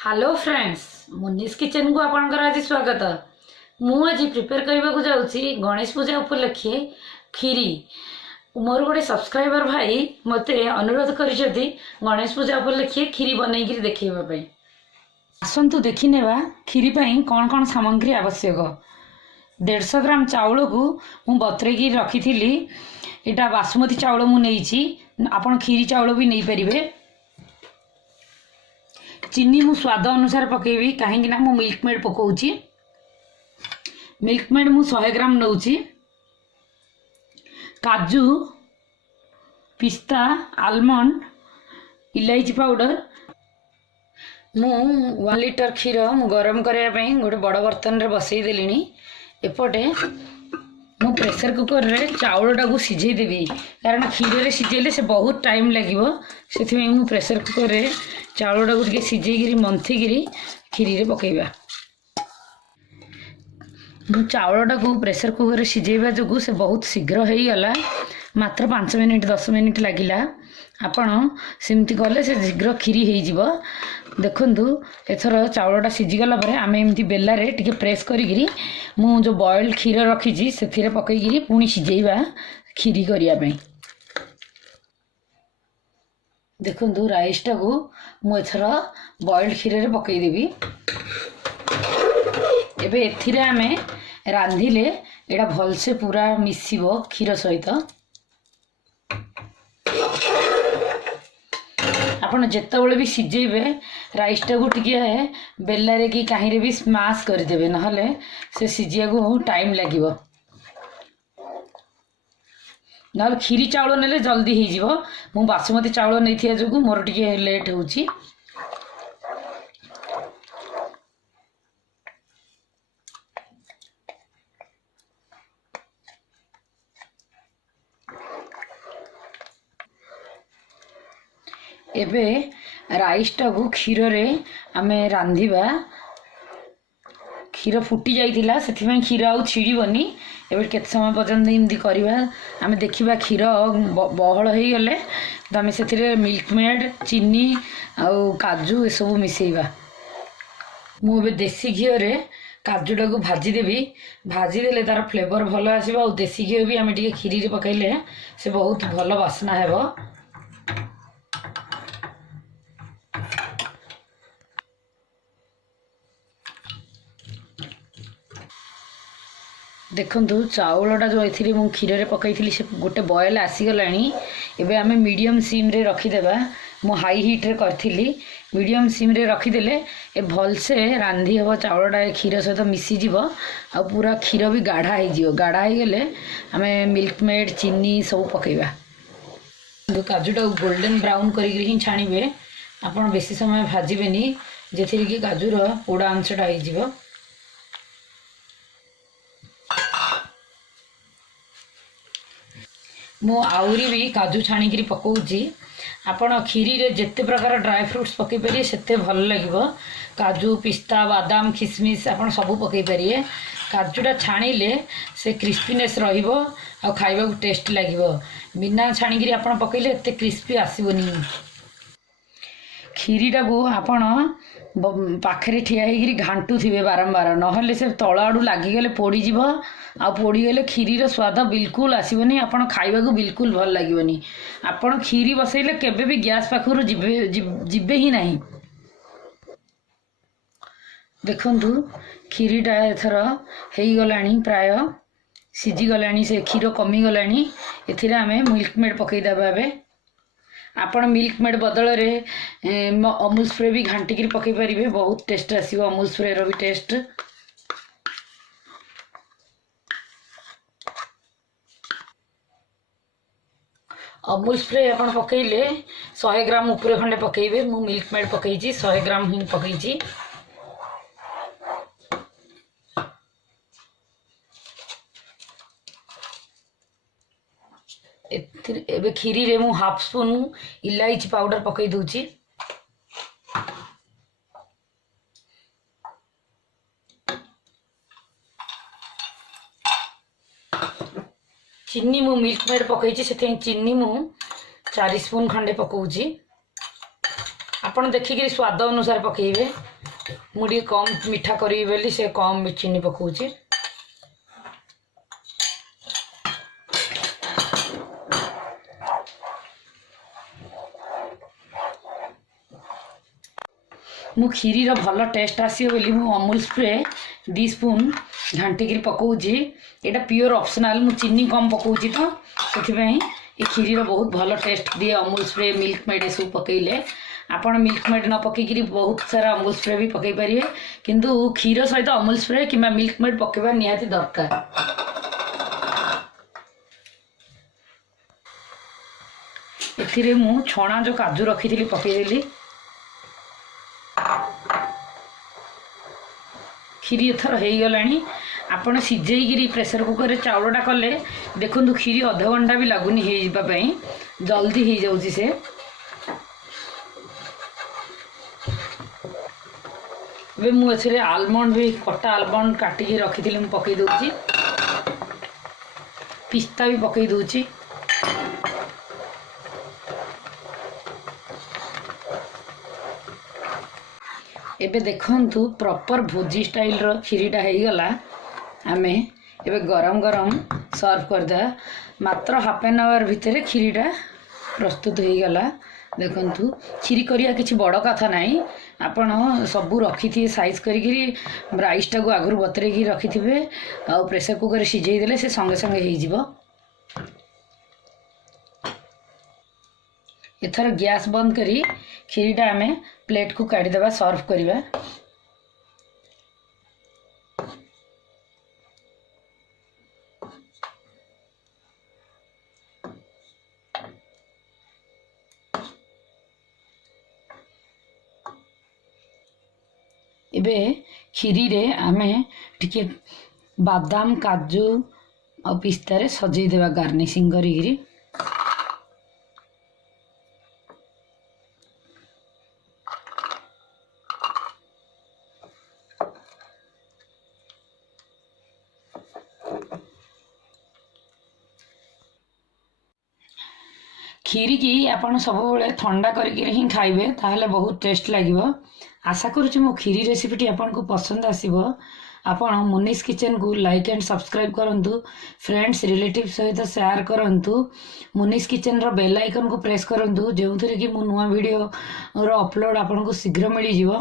Hello friends मुनीस kitchen को आपनकर आज स्वागत। मु आज प्रिपेयर करने को जाऊँगी गणेश पूजा उपलक्षे खीरी। मोर गोटे सब्सक्राइबर भाई मते अनुरोध करिसेंती गणेश पूजा उपलक्षे खीरी बनई देखिबा पई। आसंतु देखि नेबा खीरी पई कौन कौन सामग्री आवश्यक। 150 ग्राम चाउल को मु बतरेकी रखी थी। एटा बासमती चाउल मु नेइची, आपण खीरी चाउल भी नहीं परिबे। चीनी मु स्वाद अनुसार पकेबी कहीं ना मु मिल्क मेड पकाउची। मिल्क मेड मु 100 ग्राम नौची। काजू, पिस्ता, आलमंड, इलायची पाउडर। मु 1 लिटर क्षीर मु गरम करने गोटे बड़ बर्तन रे बसई देलिनी। एपटे मु प्रेशर कुकर रे चाउलटा को सिझे देवी, कारण क्षीर रे सिझेले से बहुत टाइम लागिवो। सेथि मु प्रेशर कुकर रे चाउलटा को टिके सिझेगिरी मंथिगिरी खीरी रे पकेइबा। मु चाउलटा को प्रेशर कुकर रे सिझेबा जोगु से बहुत शीघ्र हेई गला। मात्र 5 मिनिट 10 मिनिट लागिला। आपण सिमती कले से शीघ्र खीरी हेई जिवो। देखंतु एथर चाउलटा सिझी गला परे आमे एमती बेला रे टिके प्रेस करिगिरी मु जो बॉइल्ड क्षीर रखीची सेथिरे पकेइगिरी पुनी सिझेइबा खीरी करिया पई। देखंतु राइसटा को मु एथर बॉइल्ड क्षीर रे पकई देबी। एबे एथिरे आमे रांधिले एडा भल से पूरा मिसिबो क्षीर सहित। आपण जेतेबेले भी सिझेबे राइसटा को टिके बेला रे कि कहीं रे भी स्माश कर देबे, नहले से सिझिया को टाइम लागिवो। नहले खीरी चाउल नेले जल्दी ही जीवो। मु बासमती चाउल नै थिया जोगु मोर टिके लेट होउची। एबे राइसटा को क्षीर रे आमे रांधिबा। क्षीर फुटी जाइतिला सेथि में क्षीर आउ छिड़ीबनी। एबे केत समय पर्यंत इमदी करबा आमे देखिबा क्षीर बहळ हेई गले त आमे सेथिरे मिल्क मेड, चीनी आउ काजू ए सब मिसेइबा। मु एबे देसी घियो रे काजूटा को भाजी देबी। भाजी देले तार फ्लेवर भलो आसीबा। और देसी घियो भी आमे टिके खीरी रे पकाइले से बहुत भलो वासना हेबो। देखंतु चाउलटा जो एथिरे मु क्षीर रे पकाई थी से गोटे बॉयल आसी गलानी। एबे आमे मीडियम सिम रे रखी देबा। मु हाई हीट रे करथिली, मीडियम सिम रे रखी देले ए भल से रांधी हबो। चाउलटा क्षीर सहित मिसी जिवो आ पूरा क्षीर भी गाढ़ा हे जिवो। गाढ़ा हे गेले आमे मिल्क मेड, चीनी सब पकेइबा। जो काजूटा गोल्डन ब्राउन करी ही छाणीबे। आपण बेसी समय भाजीबेनी जेथिरे कि काजूर पोड़ा अंशटा हे जिवो। मु आउरी भी काजू छाणिकी पकाउची। आपण खीरी रे जेते प्रकार ड्राई फ्रूट्स पकई पारिए सेते भल लागिवो। काजू, पिस्ता, बादाम, किसमिस आपण सब पकई पारिए। काजूटा छाणिले से क्रिस्पीनेस रहिबो आ खाइबा को टेस्ट लागिवो। बिना छाणिकी आपण पकईले एते क्रिस्पी आसीबोनी। खीरीटा को आपण पाखरे ठिया होगी घांटू थे बारंबार, नहले से तल आड़ू लगिगले पोड़ीज आ पोड़ीगले खीरीर स्वाद बिल्कुल आसबनी। आपड़ खाइबा को बिल्कुल भल लगे। आपड़ खीरी बसैले केबे भी गैस पाखर जिबे ही नहीं। देखंतु खीरीटा एथर हेई गलानी, प्राय सिझी गलानी, से क्षीर कमी गलानी। एथिरे आमे मिल्क मेड पकई देबा। एबे आपण मिल्क मेड बदल रे अमूल स्प्रे भी घांटिकी पकई पारिबे। बहुत टेस्ट आसीबो अमूल स्प्रे रो भी टेस्ट। अमूल स्प्रे आपण पकईले 100 ग्राम ऊपर खंडे पकईबे। मु मिल्क मेड पकईची 100 ग्राम ही पकईची। एबे खीरी रे मु हाफ स्पून इलायची पाउडर पकई दूची। चीनी मु मिल्क मेड पकईची से चीनी मु 4 स्पून खंडे पकाउची। आपण देखिक स्वाद अनुसार पकेइबे। मुझे कम मिठा करी बोली से कम चीनी पकाउची। मु खीरी रो भल टेस्ट आसियो बोली मु अमूल स्प्रे 2 स्पून घांटिकी पकाउची। एटा प्योर ऑप्शनल, मु चीनी कम पकाउची तो से खीरी रो बहुत भल टेस्ट दिए अमूल स्प्रे मिल्क मेड सब पकईले। आपण मिल्क मेड न पकईकरी बहुत सारा अमूल स्प्रे भी पकई पारे, किंतु क्षीर सहित अमूल स्प्रे कि मिल्क मेड पकेबा निहाती दरकार। एथिरे मु छणा जो काजू रखी पकईदेली। खीरी एथर हो गलानी। आपण सिझेगी प्रेसर कुकर चाउलटा कले देखु खीरी अध घंटा भी लगुनि हो जल्दी हो जाऊँगी से। वे मुझे आलमंड भी कटा आलमंड काटिकी रखी पकई दूची, पिस्ता भी पकई दूची। एबे देखंतु प्रॉपर भोजी स्टाइल रो खीरीटा हो गला। आमे एबे गरम गरम सर्व कर दे। मात्र हाफ एन आवर भितर खीरीटा प्रस्तुत हो गला। देखंतु खीरी करिया किछि बड़ कथा नाही। आपण सबू रखी थी साइज करी राइस टा को आगु बतरे की रखी थे आ प्रेसर कुकर सिझे देले से संगे संगे हो जिवो। एथर गैस बंद करी खीरीटा आमे प्लेट को काढ़ी देबा, सर्व करिबा। एबे खीरी रे आमे टिके बादाम काजू और पिस्ता रे सजई देबा गार्निशिंग करी। खीरी की आपण सब बेले ठंडा करके ही खाइबे ताहले बहुत टेस्ट लागिबो। आशा करूँ मो खीरी रेसिपीटी आपन को पसंद आसीबो। आपण मुनीस किचन को लाइक एंड सब्सक्राइब करंतु, फ्रेंड्स रिलेटिव सहित शेयर करंतु। मुनीस किचन रो बेल आइकन को प्रेस करंतु, जेउथरे कि मो नुवा वीडियो रो अपलोड आपन को शीघ्र मिली जिवो।